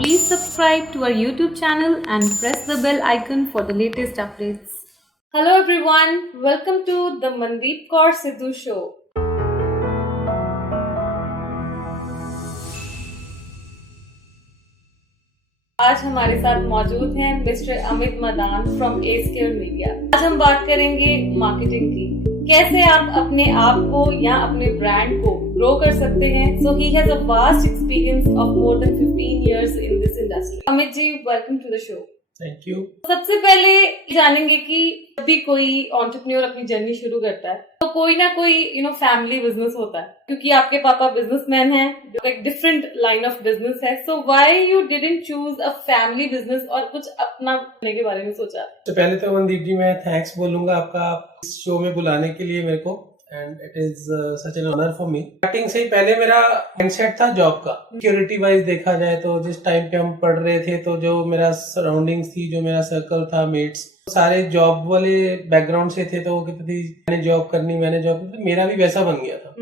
Please subscribe to our YouTube channel and press the bell icon for the latest updates. Hello everyone, welcome to the Mandeep Kaur Sidhu Show. आज हमारे साथ मौजूद हैं mister Amit Madan from ए स्क्योर media. आज हम बात करेंगे मार्केटिंग की, कैसे आप अपने आप को या अपने ब्रांड को ग्रो कर सकते हैं। So he has a vast experience of more than 15 years in this industry. Amit ji, welcome to the show. Thank you. सबसे पहले जानेंगे कि जब भी कोई एंटरप्रेन्योर अपनी जर्नी शुरू करता है तो कोई ना कोई फैमिली बिजनेस होता है, क्योंकि आपके पापा बिजनेसमैन हैं, जो एक डिफरेंट लाइन ऑफ बिजनेस है। So why you didn't choose a family business और कुछ अपना करने के बारे में सोचा? तो पहले तो मनदीप जी मैं थैंक्स बोलूंगा आपका इस शो में बुलाने के लिए मेरे को, and it is such an honour for me. Starting से ही पहले मेरा माइंडसेट था जॉब का। सिक्योरिटी वाइज देखा जाए तो जिस टाइम पे हम पढ़ रहे थे तो जो मेरा सराउंडिंग्स थी, जो मेरा सर्कल था, मेट्स सारे जॉब वाले बैकग्राउंड से थे, तो वो कहते थे मैंने जॉब करनी, तो मेरा भी वैसा बन गया था।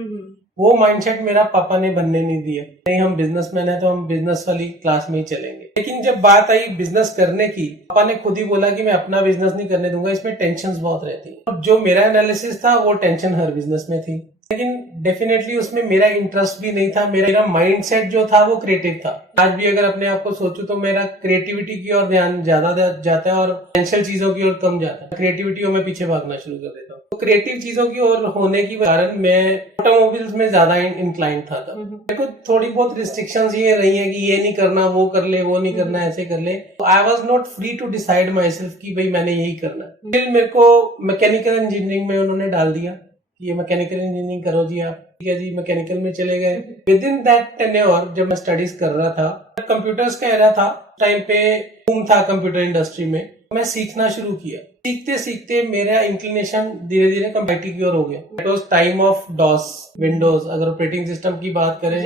वो माइंडसेट मेरा पापा ने बनने नहीं दिया। नहीं, हम बिजनेसमैन है तो हम बिजनेस वाली क्लास में ही चलेंगे। लेकिन जब बात आई बिजनेस करने की, पापा ने खुद ही बोला कि मैं अपना बिजनेस नहीं करने दूंगा, इसमें टेंशन्स बहुत रहती है। और जो मेरा एनालिसिस था वो टेंशन हर बिजनेस में थी, लेकिन डेफिनेटली उसमें मेरा इंटरेस्ट भी नहीं था। मेरा माइंडसेट जो था वो क्रिएटिव था। आज भी अगर अपने आप को सोचूं तो मेरा क्रिएटिविटी की ओर ध्यान ज्यादा जाता है और फाइनेंशियल चीजों की ओर कम जाता है। क्रिएटिविटी में पीछे भागना शुरू कर देता हूँ। तो क्रिएटिव चीजों की ओर होने के कारण मैं ऑटोमोबाइल्स में ज्यादा इंक्लाइंड था। मेरे को थोड़ी बहुत रिस्ट्रिक्शंस ये रही है कि ये नहीं करना, वो कर ले, वो नहीं करना, ऐसे कर ले। I was not free to decide myself की भाई मैंने यही करना है। फिर मेरे को मैकेनिकल इंजीनियरिंग में उन्होंने डाल दिया, ये मैकेनिकल इंजीनियरिंग करो जी आप। ठीक है जी, मैकेनिकल में चले गए। विद इन दैट टेन्योर जब मैं स्टडीज कर रहा था, कंप्यूटर्स का एरा था, टाइम पे बूम था कंप्यूटर इंडस्ट्री में, मैं सीखना शुरू किया। सीखते सीखते मेरा इंक्लिनेशन धीरे धीरे कंप्यूटर की ओर हो गया। It was time of DOS, Windows. अगर ऑपरेटिंग सिस्टम की बात करें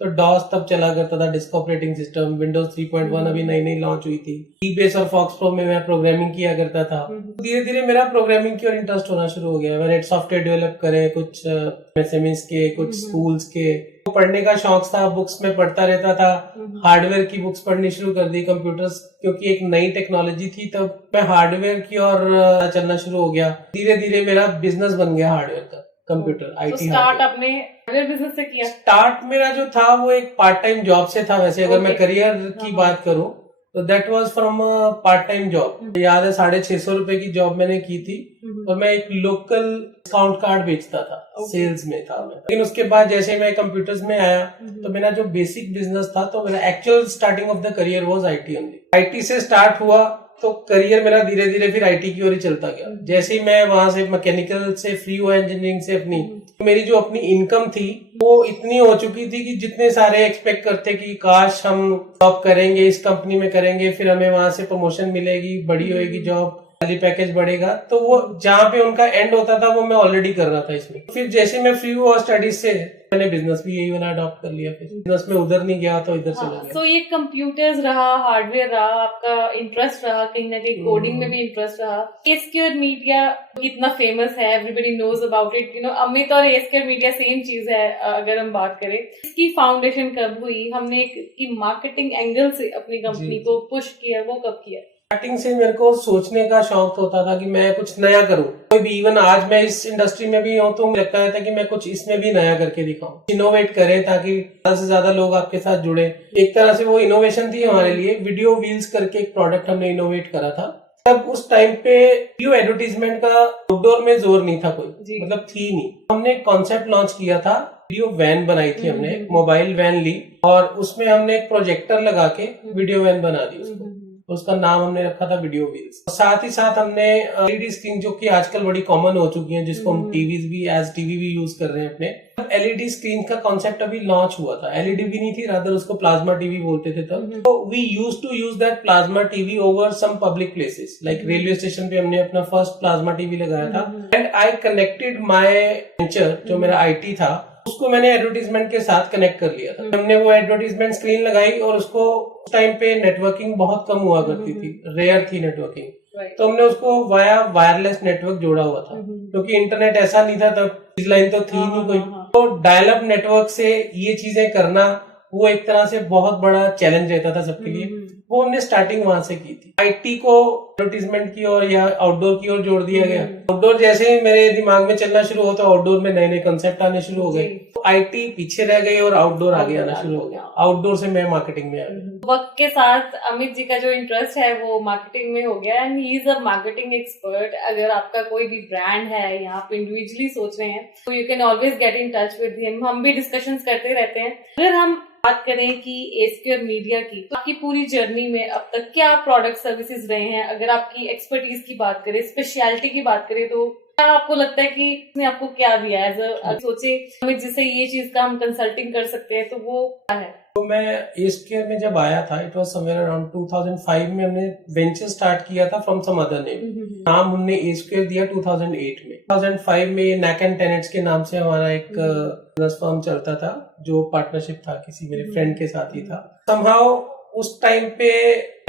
तो डॉस तब चला करता था, डिस्क ऑपरेटिंग सिस्टम। विंडोज 3.1 अभी नई नई लॉन्च हुई थी। कीबेस और फॉक्स प्रो में मैं प्रोग्रामिंग किया करता था। धीरे धीरे मेरा प्रोग्रामिंग की ओर इंटरेस्ट होना शुरू हो गया। मैंने सॉफ्टवेयर डेवलप करे, कुछ एसएमएस के, कुछ स्कूल्स के। पढ़ने का शौक था, बुक्स में पढ़ता रहता था। हार्डवेयर की बुक्स पढ़नी शुरू कर दी। कंप्यूटर्स क्योंकि एक नई टेक्नोलॉजी थी, तब मैं हार्डवेयर की ओर चलना शुरू हो गया। धीरे धीरे मेरा बिजनेस बन गया हार्डवेयर का, कंप्यूटर आईटी। स्टार्ट आपने हार्डवेयर बिजनेस से किया? स्टार्ट मेरा जो था वो एक पार्ट टाइम जॉब से था। वैसे अगर मैं करियर की बात करूं तो that was from a part time job. याद है 650 रुपए की जॉब मैंने की थी और मैं एक लोकल डिस्काउंट कार्ड बेचता था। सेल्स में था मैं। लेकिन उसके बाद जैसे मैं कंप्यूटर्स में आया तो मेरा जो बेसिक बिजनेस था, तो मेरा actual starting of the career was IT only. IT से स्टार्ट हुआ तो करियर मेरा धीरे धीरे फिर आईटी की ओर ही चलता गया। जैसे ही मैं वहां से मैकेनिकल से फ्री हुआ, इंजीनियरिंग से अपनी, तो मेरी जो अपनी इनकम थी वो इतनी हो चुकी थी कि जितने सारे एक्सपेक्ट करते कि काश हम जॉब करेंगे, इस कंपनी में करेंगे, फिर हमें वहां से प्रमोशन मिलेगी, बड़ी होएगी जॉब, सैलरी पैकेज बढ़ेगा, तो वो जहाँ पे उनका एंड होता था वो मैं ऑलरेडी कर रहा था इसमें। फिर जैसे मैं फ्री हुआ स्टडीज से, मैंने बिजनेस भी यही वाला अडॉप्ट कर लिया। फिर बिजनेस में उधर नहीं गया तो इधर चला गया। तो ये कंप्यूटर्स रहा, हार्डवेयर रहा, आपका इंटरेस्ट रहा, कहीं ना कहीं कोडिंग में भी इंटरेस्ट रहा। ए स्क्योर मीडिया इतना फेमस है, everybody knows about it. Amit और ए स्क्योर मीडिया सेम चीज है। अगर हम बात करें इसकी फाउंडेशन कब हुई, हमने एक मार्केटिंग एंगल से अपनी कंपनी को पुश किया, वो कब किया? स्टार्टिंग से मेरे को सोचने का शौक होता था कि मैं कुछ नया करूं। कोई भी, इवन आज मैं इस इंडस्ट्री में भी हूं तो मुझे लगता था कि मैं कुछ इसमें भी नया करके दिखाऊं, इनोवेट करें ताकि ज्यादा से ज्यादा लोग आपके साथ जुड़े। एक तरह से वो इनोवेशन थी हमारे लिए। वीडियो व्हील्स करके एक प्रोडक्ट हमने इनोवेट करा था। तब उस टाइम पे वीडियो एडवर्टीजमेंट का आउटडोर में जोर नहीं था, कोई मतलब थी नहीं। हमने एक कॉन्सेप्ट लॉन्च किया था, वीडियो वैन बनाई थी हमने, मोबाइल वैन ली और उसमें हमने एक प्रोजेक्टर लगा के वीडियो वैन बना दी उसको। उसका नाम हमने रखा था वीडियो व्हील्स। साथ ही साथ हमने एलईडी स्क्रीन, जो कि आजकल बड़ी कॉमन हो चुकी है, जिसको हम टीवीज भी एज टीवी भी यूज कर रहे हैं अपने। एलईडी स्क्रीन का कॉन्सेप्ट अभी लॉन्च हुआ था। एलईडी भी नहीं थी, रादर उसको प्लाज्मा टीवी बोलते थे तब। तो we used to use that plasma TV over some public places, like railway station पे हमने अपना फर्स्ट प्लाज्मा टीवी लगाया था। And I connected my venture, जो मेरा आईटी था, उसको मैंने एडवर्टीजमेंट के साथ कनेक्ट कर लिया था। हमने वो एडवर्टीजमेंट स्क्रीन लगाई और उसको उस टाइम पे नेटवर्किंग बहुत कम हुआ करती थी, रेयर थी नेटवर्किंग। तो हमने उसको वाया वायरलेस नेटवर्क जोड़ा हुआ था, क्योंकि इंटरनेट ऐसा नहीं था तब, लाइन तो थी नहीं कोई। तो डायल अप नेटवर्क से ये चीजें करना वो एक तरह से बहुत बड़ा चैलेंज रहता था सबके लिए। वो हमने स्टार्टिंग वहां से की थी। आईटी को एडवर्टीजमेंट की ओर या आउटडोर की ओर जोड़ दिया गया। आउटडोर जैसे ही मेरे दिमाग में चलना शुरू हुआ तो आउटडोर में नए नए कंसेप्ट आने शुरू हो गए। तो आईटी पीछे रह गई और आउटडोर आगे आना शुरू हो गया। आउटडोर से मैं मार्केटिंग में आ गया। वक्त के साथ अमित जी का जो इंटरेस्ट है वो मार्केटिंग में हो गया and he is a marketing expert. अगर आपका कोई भी ब्रांड है या आप इंडिविजुअली सोच रहे हैं तो you can always get in touch with him. हम भी डिस्कशंस करते रहते हैं। अगर हम बात करें कि एस्क्योर मीडिया की, तो आपकी पूरी जर्नी में अब तक क्या प्रोडक्ट सर्विसेज रहे हैं? अगर आपकी एक्सपर्टीज की बात करें, स्पेशलिटी की बात करें, तो क्या आपको लगता है कि इसने आपको क्या दिया है? सोचे हमें जिससे ये चीज का हम कंसल्टिंग कर सकते हैं तो वो क्या है? तो मैं एस्क्योर में जब आया था, इट वाज समवेयर अराउंड 2005 में हमने वेंचर स्टार्ट किया था फ्रॉम सम अदर नेम। नाम हमने एस्क्योर दिया 2008 में। 2005 में ये नैक एंड टेनेट्स के नाम से हमारा एक बिजनेस फर्म चलता था, जो पार्टनरशिप था किसी मेरे फ्रेंड के साथ ही था। समहाउ उस टाइम पे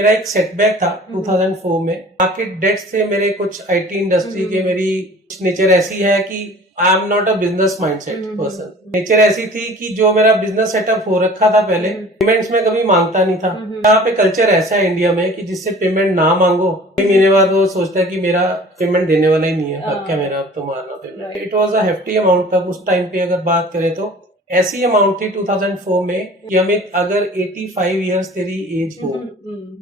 मेरा एक सेटबैक था 2004 में। मार्केट डेट्स थे मेरे कुछ आईटी इंडस्ट्री के। मेरी नेचर ऐसी है कि I am not a business mindset person. Nature ऐसी थी कि जो मेरा बिजनेस सेटअप हो रखा था पहले, पेमेंट्स में कभी मांगता नहीं था। यहाँ पे कल्चर ऐसा है इंडिया में कि जिससे पेमेंट ना मांगो, 3 महीने बाद वो सोचता है कि मेरा पेमेंट देने वाला ही नहीं है, अब क्या मेरा अब तो मारना payment. It was a hefty amount तब उस टाइम पे अगर बात करें तो ऐसी अमाउंट थी 2004 में कि अमित अगर 85 इयर्स तेरी एज हो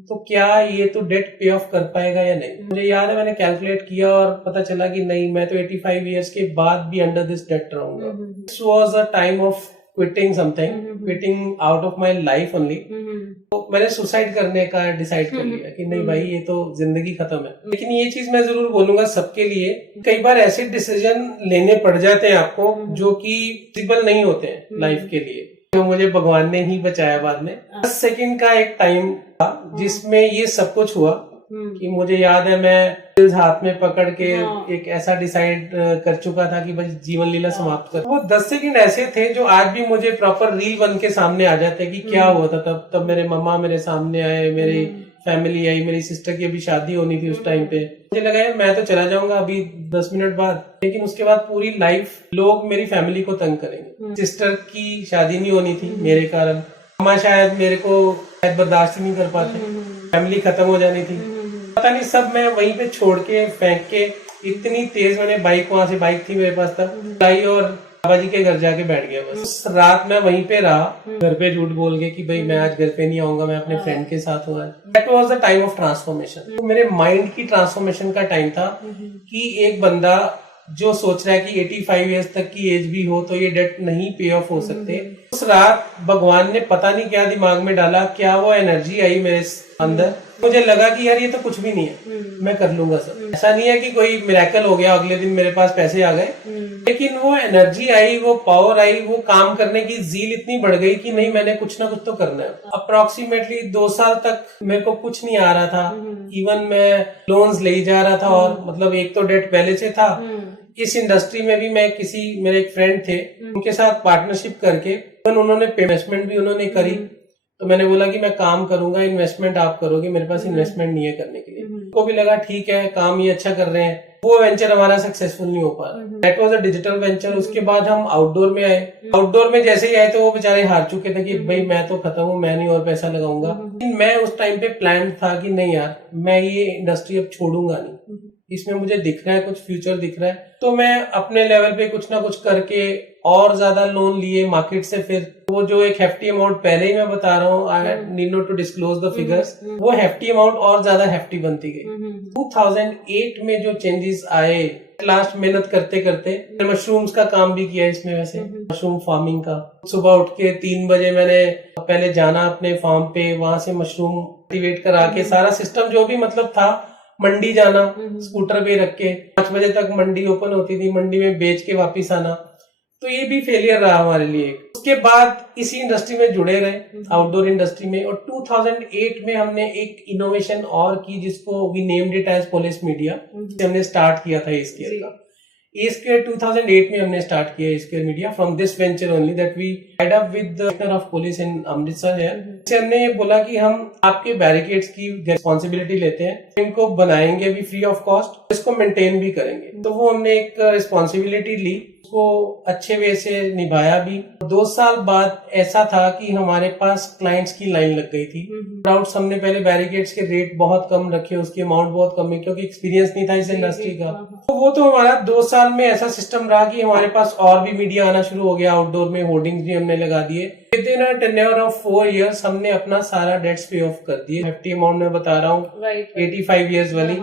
तो क्या ये तो डेट पे ऑफ कर पाएगा या नहीं। मुझे याद है मैंने कैलकुलेट किया और पता चला कि नहीं, मैं तो 85 इयर्स के बाद भी अंडर दिस डेट रहूंगा। This was a time of quitting something, quitting out of my life only. तो मैंने सुसाइड करने का डिसाइड कर लिया कि नहीं भाई, ये तो जिंदगी खत्म है। लेकिन ये चीज मैं जरूर बोलूंगा सबके लिए, कई बार ऐसे डिसीजन लेने पड़ जाते हैं आपको जो कि पॉसिबल नहीं होते हैं लाइफ के लिए। तो मुझे भगवान ने ही बचाया बाद में। 10 सेकंड का एक टाइम था जिसमें ये सब कुछ हुआ कि मुझे याद है मैं हाथ में पकड़ के एक ऐसा डिसाइड कर चुका था कि बस जीवन लीला समाप्त कर। वो 10 सेकंड ऐसे थे जो आज भी मुझे प्रॉपर रील बन के सामने आ जाते कि क्या हुआ था तब। तब मेरे मम्मा मेरे सामने आए, मेरी फैमिली आई, मेरी सिस्टर की अभी शादी होनी थी उस टाइम पे। मुझे लगा यार मैं तो चला जाऊंगा अभी 10 मिनट बाद, लेकिन उसके बाद पूरी लाइफ लोग मेरी फैमिली को तंग करेंगे। सिस्टर की शादी नहीं होनी थी मेरे कारण, मम्मा शायद मेरे को शायद बर्दाश्त नहीं कर पाते, फैमिली खत्म हो जानी थी, पता नहीं सब मैं वहीं पे छोड़ के फेंक के इतनी तेज मैंने बाइक, वहां से बाइक थी मेरे पास तब, लाई और बाबा जी के घर जाके बैठ गया। बस उस रात मैं वहीं पे रहा, घर पे झूठ बोल के कि भाई मैं आज घर पे नहीं आऊंगा, मैं अपने फ्रेंड के साथ हूँ आज। That was the time of transformation. तो मेरे माइंड की ट्रांसफॉर्मेशन का टाइम था कि एक बंदा जो सोच रहा है कि 85 इयर्स तक की एज भी हो तो ये डेट नहीं पे ऑफ हो सकते। उस रात भगवान ने पता नहीं क्या दिमाग में डाला, क्या वो एनर्जी आई मेरे अंदर, मुझे लगा कि यार ये तो कुछ भी नहीं है, मैं कर लूंगा सब। ऐसा नहीं है कि कोई मिरेकल हो गया अगले दिन मेरे पास पैसे आ गए, लेकिन वो एनर्जी आई, वो पावर आई, वो काम करने की जील इतनी बढ़ गई कि नहीं मैंने कुछ ना कुछ तो करना है। अप्रोक्सीमेटली 2 साल तक मेरे को कुछ नहीं आ रहा था, इवन मैं लोन्स ले जा रहा था और मतलब एक तो डेट पहले से था। इस इंडस्ट्री में भी मैं मेरे एक फ्रेंड थे उनके साथ पार्टनरशिप करके उन्होंने इन्वेस्टमेंट भी उन्होंने करी, तो मैंने बोला कि मैं काम करूंगा, इन्वेस्टमेंट आप करोगे, मेरे पास इन्वेस्टमेंट नहीं है करने के लिए। उनको भी लगा ठीक है काम ये अच्छा कर रहे हैं। वो वेंचर हमारा सक्सेसफुल नहीं हो पा रहा। That was a digital venture. उसके बाद हम आउटडोर में आए। आउटडोर में जैसे ही आए तो वो बेचारे हार चुके थे कि भाई मैं तो खत्म हूँ, मैं नहीं और पैसा लगाऊंगा। लेकिन मैं उस टाइम पे प्लान था कि नहीं यार मैं ये इंडस्ट्री अब छोड़ूंगा नहीं, इसमें मुझे दिख रहा है कुछ फ्यूचर दिख रहा है। तो मैं अपने लेवल पे कुछ ना कुछ करके और ज्यादा लोन लिए मार्केट से। फिर वो जो एक हेफ्टी अमाउंट पहले ही मैं बता रहा हूँ, I need not to disclose the figures, वो हेफ्टी अमाउंट और ज्यादा हेफ्टी बनती गई। 2008 में जो चेंजेस आए, लास्ट मेहनत करते करते मशरूम्स का काम भी किया इसमें, वैसे मशरूम फार्मिंग का। सुबह उठ के 3 बजे मैंने पहले जाना अपने फार्म पे, वहां से मशरूम कल्टीवेट करा के सारा सिस्टम जो भी मतलब था, मंडी जाना स्कूटर पे रख के, 5 बजे तक मंडी ओपन होती थी, मंडी में बेच के वापिस आना। तो ये भी फेलियर रहा हमारे लिए। उसके बाद इसी इंडस्ट्री में जुड़े रहे, आउटडोर इंडस्ट्री में। और 2008 में हमने एक इनोवेशन और की जिसको वी नेम्ड इट एज पोलिस मीडिया। हमने स्टार्ट किया था एस्क्योर का। एस्क्योर 2008 में हमने स्टार्ट किया Assure media from this venture only that we tied up with the commissioner of police in Amritsar है। इससे हमने ये बोला कि हम आपके बैरिकेड्स की रिस्पॉन्सिबिलिटी लेते हैं, इनको बनाएंगे भी फ्री ऑफ कॉस्ट, इसको मेंटेन भी करेंगे। तो वो हमने एक रिस्पॉन्सिबिलिटी ली उसको अच्छे वे से निभाया भी। 2 साल बाद ऐसा था कि हमारे पास क्लाइंट्स की लाइन लग गई थी। क्राउड्स हमने पहले बैरिकेड्स के रेट बहुत कम रखे, उसकी अमाउंट बहुत कम है क्योंकि एक्सपीरियंस नहीं था इस इंडस्ट्री का। तो वो तो हमारा 2 साल में ऐसा सिस्टम रहा कि हमारे पास और भी मीडिया आना शुरू हो गया, आउटडोर में होर्डिंग्स भी हमने लगा दिए। With in a tenure of 4 years हमने अपना सारा डेट्स पे ऑफ कर दिए। 50 अमाउंट में बता रहा हूँ, 85 years वाली,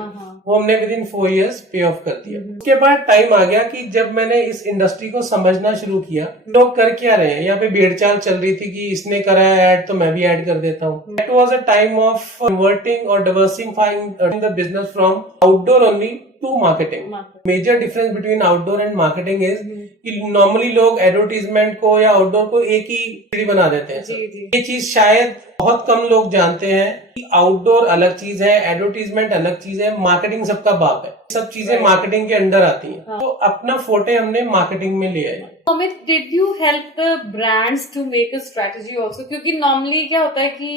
वो हमने विद इन 4 years पे ऑफ कर दिया। उसके बाद टाइम आ गया कि जब मैंने इस इंडस्ट्री को समझना शुरू किया, लोग कर क्या रहे हैं। यहाँ पे भेड़चाल चल रही थी कि इसने करा है ऐड तो मैं भी ऐड कर देता हूँ। It was a time of converting और diversifying the business from outdoor only to marketing. Major difference between outdoor and marketing is कि नॉर्मली लोग एडवर्टीजमेंट को या आउटडोर को एक ही सीढ़ी बना देते हैं। ये चीज शायद बहुत कम लोग जानते हैं कि आउटडोर अलग चीज है, एडवर्टीजमेंट अलग चीज है, मार्केटिंग सबका बाप है। सब चीजें मार्केटिंग के अंडर आती हैं। तो अपना फोटे हमने मार्केटिंग में ले आए। Amit, did you help the brands to make a strategy also? क्योंकि normally क्या होता है कि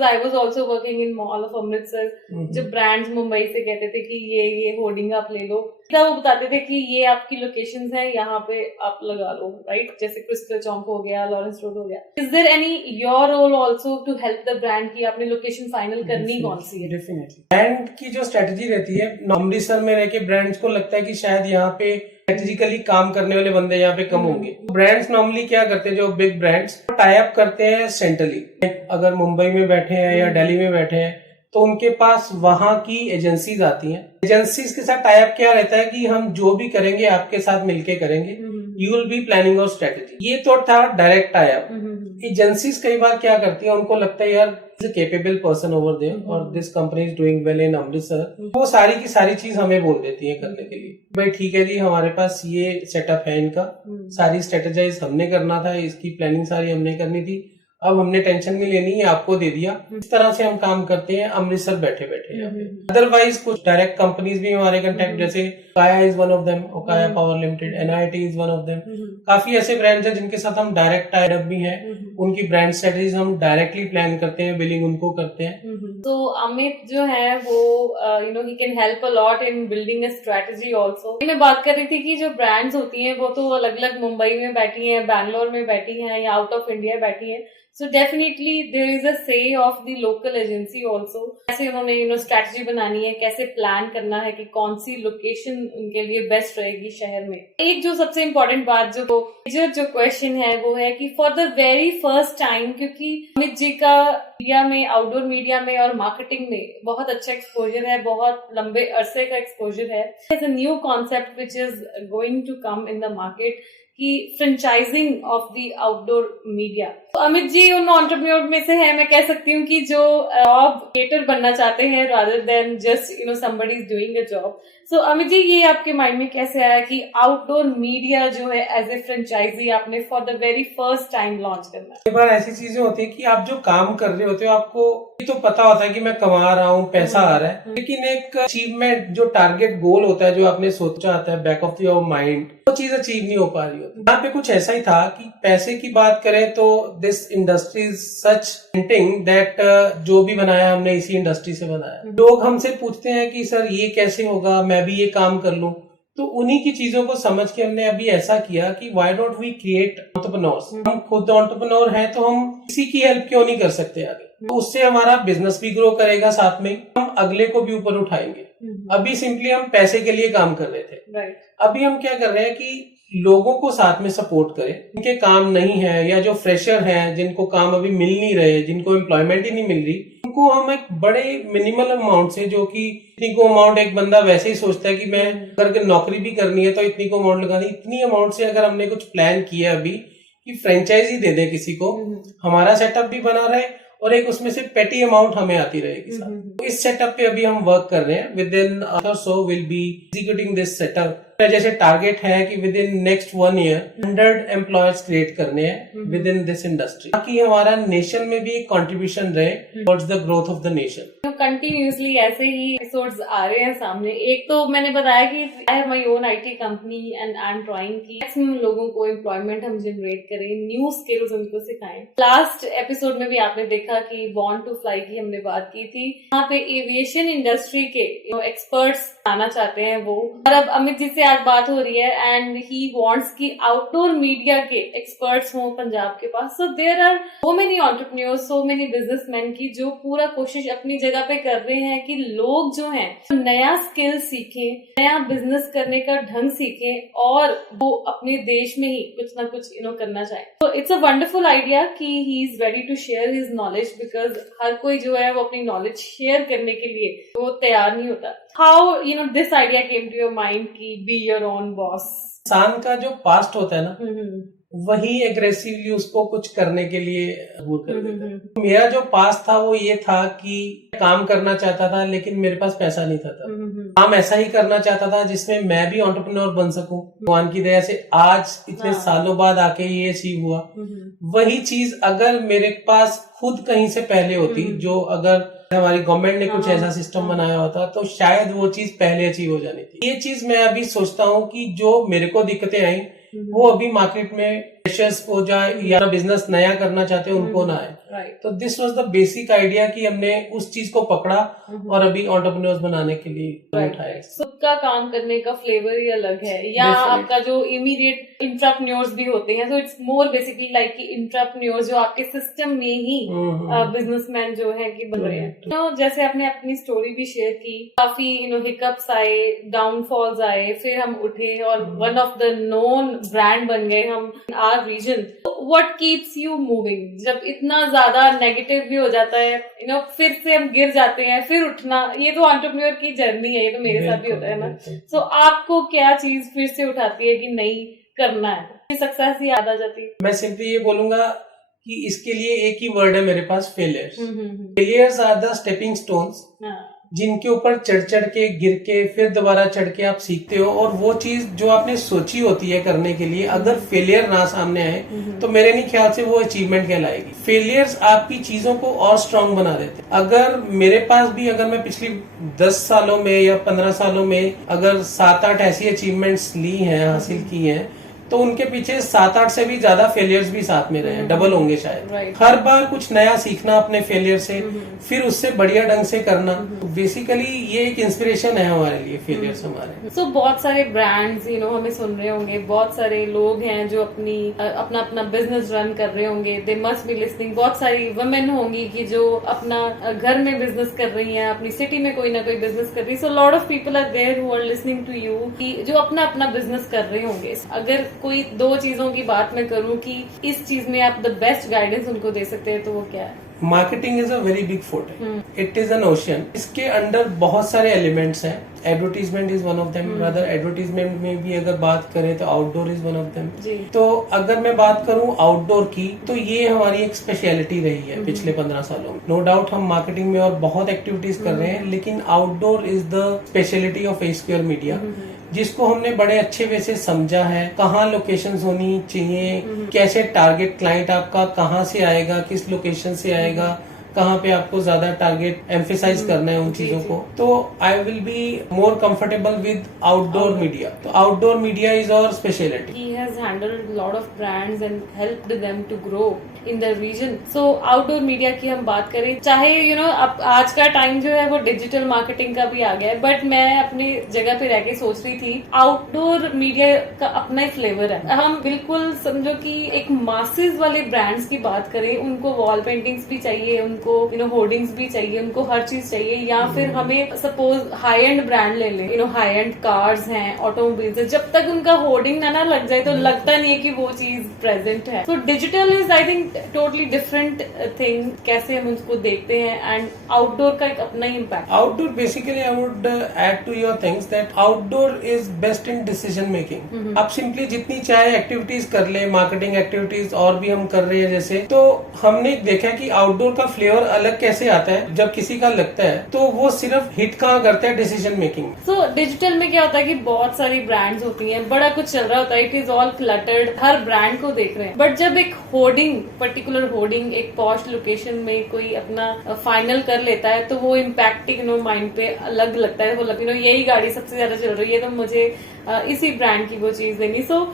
I was also working in mall of Amritsar, जब brands मुंबई से कहते थे कि ये होर्डिंग आप ले लो, तब वो बताते थे कि ये आपकी लोकेशंस हैं, यहाँ पे आप लगा लो, राइट? जैसे क्रिस्टल चौक हो गया, लॉरेंस रोड हो गया। Is there any your role also to help the brand कि आपने लोकेशन फाइनल करनी कौन सी है? डेफिनेटली ब्रांड की जो स्ट्रेटेजी रहती है, अमृतसर में रह के ब्रांड्स को लगता है कि शायद यहाँ पे स्ट्रेटेजिकली काम करने वाले बंदे यहाँ पे कम होंगे। ब्रांड्स नॉर्मली क्या करते हैं, जो बिग ब्रांड्स टाई अप करते हैं सेंट्रली। अगर मुंबई में बैठे हैं या दिल्ली में बैठे हैं तो उनके पास वहां की एजेंसीज आती हैं। एजेंसीज के साथ टाई अप क्या रहता है कि हम जो भी करेंगे आपके साथ मिलके करेंगे, यू विल बी प्लानिंग और स्ट्रेटेजी। ये तो था डायरेक्ट टाई अप। एजेंसीज कई बार क्या करती है, उनको लगता है यार केपेबल पर्सन ओवर देयर और this company is doing well in Amritsar, वो सारी की सारी चीज हमें बोल देती है करने के लिए। भाई ठीक है जी, हमारे पास ये सेटअप है इनका, सारी स्ट्रेटेजाइज हमने करना था, इसकी प्लानिंग सारी हमने करनी थी, अब हमने टेंशन नहीं लेनी है, आपको दे दिया। इस तरह से हम काम करते हैं अमृतसर बैठे बैठे। अदरवाइज कुछ डायरेक्ट कंपनीज भी हमारे कंटेक्ट, जैसे काया इज वन ऑफ देम, काया power limited, NIT is one of them. काफी ऐसे ब्रांड्स हैं जिनके साथ हम डायरेक्ट टाइड अप भी हैं। उनकी ब्रांड स्ट्रेटेजीज हम डायरेक्टली प्लान करते हैं, बिलिंग उनको करते हैं। तो अमित जो है वो you know he can help a lot in building a strategy also. मैं बात कर रही थी कि जो ब्रांड्स होती हैं वो तो अलग अलग मुंबई में बैठी हैं, बैंगलोर में बैठी हैं या आउट ऑफ इंडिया बैठी हैं। So definitely there is a say of the local agency also. कैसे उन्होंने स्ट्रेटजी बनानी है, कैसे प्लान करना है कि कौन सी लोकेशन उनके लिए बेस्ट रहेगी शहर में। एक जो सबसे इम्पोर्टेंट बात जो क्वेश्चन है वो है कि for the very first time, क्योंकि अमित जी का मीडिया में, आउटडोर मीडिया में और मार्केटिंग में बहुत अच्छा एक्सपोजर है, बहुत लंबे अरसे का एक्सपोजर है। It's a new concept which is going to come in the market कि franchising of the outdoor media. तो अमित जी उन एंटरप्रेन्योर में से है, मैं कह सकती हूँ कि जो जॉब क्रिएटर बनना चाहते हैं rather than just somebody is doing a job. So Amit ji, ये आपके माइंड में कैसे आया कि आउटडोर मीडिया जो है एज ए फ्रेंचाइजी आपने for the very first time launch करना है? कई बार ऐसी चीजें होती है कि आप जो काम कर रहे होते हो, आपको तो पता होता है कि मैं कमा रहा हूँ, पैसा आ रहा है, लेकिन एक अचीवमेंट जो टारगेट गोल होता है, जो आपने सोचा आता है बैक ऑफ योर माइंड, वो चीज अचीव नहीं हो पा रही होती। यहाँ पे कुछ ऐसा ही था कि पैसे की बात करें तो this industry is such hinting that जो भी बनाया हमने इसी इंडस्ट्री से बनाया। लोग हमसे पूछते हैं कि सर ये कैसे होगा, मैं भी ये काम कर लूं। तो उन्हीं की चीजों को समझ के हमने अभी ऐसा किया कि why don't we create entrepreneurs. हम खुद एंटरप्रेन्योर हैं तो हम किसी की हेल्प क्यों नहीं कर सकते आगे। तो उससे हमारा बिजनेस भी ग्रो करेगा, साथ में हम अगले को भी ऊपर उठाएंगे। अभी सिंपली हम पैसे के लिए काम कर रहे थे, अभी हम क्या कर रहे हैं कि लोगों को साथ में सपोर्ट करें। जिनके काम नहीं है या जो फ्रेशर हैं, जिनको काम अभी मिल नहीं रहे, जिनको एम्प्लॉयमेंट ही नहीं मिल रही, उनको हम एक बड़े मिनिमल अमाउंट से, जो कि इतनी को अमाउंट एक बंदा वैसे ही सोचता है कि मैं अगर नौकरी भी करनी है तो इतनी को अमाउंट लगानी, इतनी अमाउंट से अगर हमने कुछ प्लान किया अभी कि फ्रेंचाइजी दे दे किसी को, हमारा सेटअप भी बना रहे और एक उसमें से पेटी अमाउंट हमें आती रहेगी साथ। तो इस सेटअप पे अभी हम वर्क कर रहे हैं। With in so will be executing this setup. जैसे टारगेट है कि with in next 1 year 100 employers create करने हैं विद इन दिस इंडस्ट्री, ताकि हमारा नेशन में भी एक कंट्रीब्यूशन रहे towards the growth of the nation. Continuously ऐसे ही एपिसोड्स आ रहे हैं सामने। एक तो मैंने बताया कि I have my own IT company and I am trying कि मैक्सिमम लोगों को एम्प्लॉयमेंट हम जनरेट करें, न्यू स्किल्स उनको सिखाएं। लास्ट एपिसोड में भी आपने देखा कि बॉर्न टू फ्लाई की हमने बात की थी। यहाँ पे एविएशन इंडस्ट्री के एक्सपर्ट्स आना चाहते हैं वो, और अब अमित जी से आज बात हो रही है एंड ही वांट्स कि आउटडोर मीडिया के एक्सपर्ट्स हों पंजाब के पास. So there are so many entrepreneurs, so many businessman की जो पूरा कोशिश अपनी जगह पे कर रहे हैं कि लोग जो हैं नया स्किल सीखें, नया बिजनेस करने का ढंग सीखें और वो अपने देश में ही कुछ ना कुछ करना चाहें. तो इट्स अ वंडरफुल आइडिया कि he is ready to share his knowledge, because हर कोई जो है वो अपनी नॉलेज शेयर करने के लिए वो तैयार नहीं होता. How this idea came to your mind कि बी योर ओन बॉस? इंसान का जो पास्ट होता है ना, वही एग्रेसिवली उसको कुछ करने के लिए मजबूर कर देता है. मेरा जो पास्ट था वो ये था कि काम करना चाहता था लेकिन मेरे पास पैसा नहीं था तब. काम ऐसा ही करना चाहता था जिसमें मैं भी एंटरप्रेन्योर बन सकूं. भगवान की दया से आज इतने सालों बाद आके ये अचीव हुआ. वही चीज अगर मेरे पास खुद कहीं से पहले होती, जो अगर हमारी गवर्नमेंट ने कुछ ऐसा सिस्टम बनाया होता तो शायद वो चीज पहले अचीव हो जानी थी. ये चीज मैं अभी सोचता हूँ कि जो मेरे को दिक्कतें आई वो अभी मार्केट में फ्रेशर्स को जाए या बिजनेस नया करना चाहते हैं उनको ना आए. तो this was the basic idea कि हमने उस चीज को पकड़ा और अभी एंटरप्रेन्योर्स बनाने के लिए उठाया. सबका काम करने का फ्लेवर ही अलग है. या आपका जो इमीडिएट इंट्राप्रेन्योर्स भी होते हैं, so it's more basically like कि इंट्राप्रेन्योर्स जो आपके सिस्टम में ही बिजनेसमैन जो है कि बन रहे हैं. तो जैसे आपने अपनी स्टोरी भी शेयर की, काफी हिकअप्स आए, डाउनफॉल्स आए, फिर हम उठे और one of the known brand बन गए हम our region. What keeps you moving? जब इतना ज्यादा नेगेटिव भी हो जाता है, फिर से हम गिर जाते हैं, फिर उठना, ये तो एंटरप्रेन्योर की जर्नी है. ये तो मेरे साथ भी होता है ना. सो आपको क्या चीज फिर से उठाती है कि नहीं करना है, सक्सेस ही याद आ जाती है? मैं सिंपली ये बोलूंगा कि इसके लिए एक ही वर्ड है मेरे पास, failures. Failures are the stepping stones, जिनके ऊपर चढ़ चढ़ के, गिर के, फिर दोबारा चढ़ के आप सीखते हो. और वो चीज जो आपने सोची होती है करने के लिए, अगर फेलियर ना सामने आए तो मेरे नहीं ख्याल से वो अचीवमेंट कहलाएगी. फेलियर्स आपकी चीजों को और स्ट्रांग बना देते हैं. अगर मेरे पास भी, अगर मैं पिछली 10 सालों में या 15 सालों में अगर 7-8 ऐसी अचीवमेंट्स ली हैं, हासिल की हैं, तो उनके पीछे 7-8 से भी ज्यादा फेलियर्स भी साथ में रहे हैं, डबल होंगे शायद. हर बार कुछ नया सीखना अपने फेलियर से, फिर उससे बढ़िया ढंग से करना. बेसिकली ये एक इंस्पिरेशन है हमारे लिए, फेलियर्स हमारे. सो बहुत सारे ब्रांड्स हमें सुन रहे होंगे, बहुत सारे लोग हैं जो अपना अपना बिजनेस रन कर रहे होंगे. They must be listening. बहुत सारी वुमेन होंगी कि जो अपना घर में बिजनेस कर रही हैं, अपनी सिटी में कोई ना कोई बिजनेस कर रही है. So lot of people are there who are listening to you, कि जो अपना अपना बिजनेस कर रहे होंगे. अगर कोई 2 चीजों की बात मैं करूं कि इस चीज में आप द बेस्ट गाइडेंस उनको दे सकते हैं, तो वो क्या है? Marketing is a very big fort. It is an ocean. इसके अंडर बहुत सारे एलिमेंट्स हैं. Advertisement is one of them. Brother, advertisement में भी अगर बात करें तो outdoor is one of them. तो अगर मैं बात करूं आउटडोर की, तो ये हमारी एक स्पेशलिटी रही है पिछले 15 सालों में. नो डाउट हम मार्केटिंग में और बहुत एक्टिविटीज कर रहे हैं, लेकिन outdoor is the speciality of A-Square media, जिसको हमने बड़े अच्छे वे से समझा है. कहाँ लोकेशंस होनी चाहिए, कैसे टारगेट क्लाइंट आपका कहाँ से आएगा, किस लोकेशन से आएगा, कहाँ पे आपको ज्यादा टारगेट एम्फेसाइज करना है उन चीजों को. तो I will be more comfortable with outdoor media. तो outdoor media is our speciality. He has handled a lot of brands and helped them to grow in the region. So outdoor media की हम बात करें, चाहे अब आज का time जो है वो डिजिटल मार्केटिंग का भी आ गया है, बट मैं अपनी जगह पे रह के सोच रही थी आउटडोर मीडिया का अपना ही फ्लेवर है. हम बिल्कुल समझो कि एक मासेस वाले ब्रांड्स की बात करें, उनको वॉल पेंटिंग्स भी चाहिए, उनको होर्डिंग्स भी चाहिए, उनको हर चीज चाहिए. या फिर हमें सपोज हाई एंड ब्रांड ले लें, हाई एंड कार्स हैं, ऑटोमोबाइल्स है, जब तक उनका होर्डिंग ना लग जाए तो लगता नहीं है कि वो चीज प्रेजेंट है. तो digital is I think totally different thing, कैसे हम उसको देखते हैं. एंड आउटडोर का एक अपना ही impact. Outdoor basically I would add to your things that outdoor is best in decision making. आप सिंपली जितनी चाहे एक्टिविटीज कर ले, मार्केटिंग एक्टिविटीज और भी हम कर रहे हैं जैसे, तो हमने देखा कि आउटडोर का फ्लेवर अलग कैसे आता है. जब किसी का लगता है तो वो सिर्फ हिट कहाँ करता है, डिसीजन मेकिंग. सो डिजिटल में क्या होता है कि बहुत सारी ब्रांड्स होती हैं, बड़ा कुछ चल रहा होता है, it is all cluttered, her brand को देख रहे हैं. बट जब एक होर्डिंग, पर्टिकुलर होर्डिंग एक पॉश लोकेशन में कोई अपना फाइनल कर लेता है, तो वो इम्पैक्टिंग माइंड पे अलग लगता है. वो यही गाड़ी सबसे ज्यादा चल रही है, तो मुझे इसी ब्रांड की वो चीज देनी. So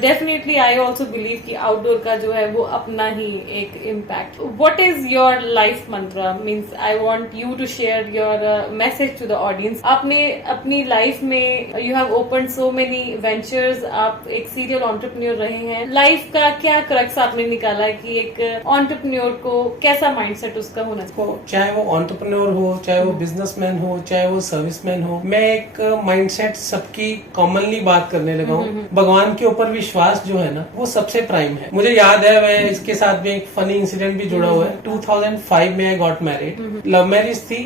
definitely I also believe कि आउटडोर का जो है वो अपना ही एक impact. What is your life mantra? Means I want you to share your message to the audience. आपने अपनी लाइफ में you have open so many ventures, आप एक सीरियल एंटरप्रेन्योर रहे हैं. लाइफ का क्या क्रक्स आपने निकाला है कि एक एंटरप्रेन्योर को कैसा माइंडसेट उसका होना चाहिए? तो चाहे वो एंटरप्रेन्योर हो, चाहे वो बिजनेसमैन हो, चाहे वो सर्विसमैन हो, मैं एक माइंडसेट सबकी कॉमनली बात करने लगा हूँ. भगवान के ऊपर विश्वास जो है ना, वो सबसे प्राइम है. मुझे याद है, मैं इसके साथ में एक फनी इंसिडेंट भी जुड़ा हुआ है. 2005 में I got married. Love marriage थी,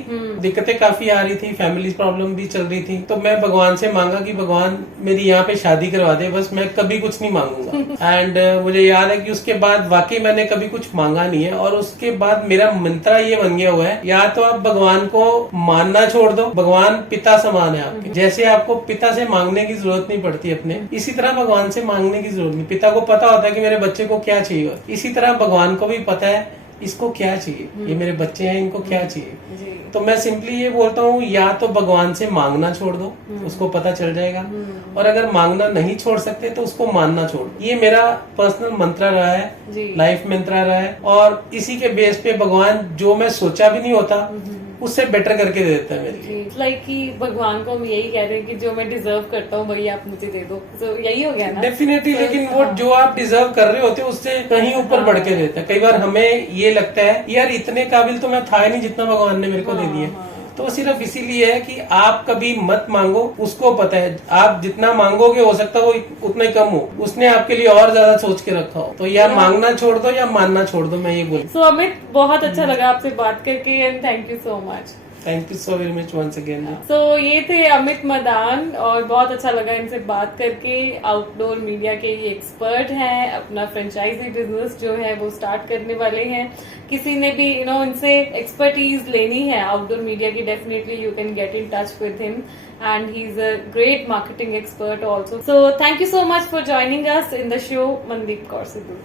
दिक्कतें काफी आ रही थी, फैमिली प्रॉब्लम भी चल रही थी. तो मैं भगवान से मांगा कि भगवान मेरी यहाँ पे शादी करवा दे, बस मैं कभी कुछ नहीं मांगूंगा. एंड मुझे याद है कि उसके बाद वाकई मैंने कभी कुछ मांगा नहीं है. और उसके बाद मेरा मंत्रा ये बन गया हुआ है, या तो आप भगवान को मानना छोड़ दो, भगवान पिता समान है आपके. जैसे आपको पिता से मांगने की जरूरत नहीं पड़ती अपने, इसी तरह भगवान से मांगने की जरूरत नहीं. पिता को पता होता है कि मेरे बच्चे को क्या चाहिए, इसी तरह भगवान को भी पता है इसको क्या चाहिए, ये मेरे बच्चे हैं, इनको क्या चाहिए. तो मैं सिंपली ये बोलता हूँ, या तो भगवान से मांगना छोड़ दो, उसको पता चल जाएगा. और अगर मांगना नहीं छोड़ सकते तो उसको मानना छोड़ दो. ये मेरा पर्सनल मंत्रा रहा है, लाइफ मंत्रा रहा है. और इसी के बेस पे भगवान जो मैं सोचा भी नहीं होता उससे बेटर करके दे देता है मेरे लिए. लाइक कि भगवान को हम यही कह रहे हैं कि जो मैं डिजर्व करता हूँ वही आप मुझे दे दो. तो यही हो गया ना डेफिनेटली. लेकिन वो जो आप डिजर्व कर रहे होते उससे कहीं ऊपर बढ़ के देता है. कई बार हमें ये लगता है यार इतने काबिल तो मैं था ही नहीं जितना भगवान ने मेरे को दे दिया. तो सिर्फ इसीलिए है कि आप कभी मत मांगो, उसको पता है आप जितना मांगोगे हो सकता है वो उतना ही कम हो, उसने आपके लिए और ज्यादा सोच के रखा हो. तो या मांगना छोड़ दो या मानना छोड़ दो, मैं ये बोलूँ. सो अमित, बहुत अच्छा लगा आपसे बात करके and thank you so much. Thank you so very much once again. तो ये थे अमित मदान और बहुत अच्छा लगा इनसे बात करके. आउटडोर मीडिया के ये एक्सपर्ट हैं, अपना फ्रेंचाइजी बिजनेस जो है वो स्टार्ट करने वाले हैं. किसी ने भी इनसे एक्सपर्टीज लेनी है आउटडोर मीडिया की, definitely you can get in touch with him and he's a great marketing expert also. So thank you so much for joining us in the show, Mandeep Kaur Sidhu.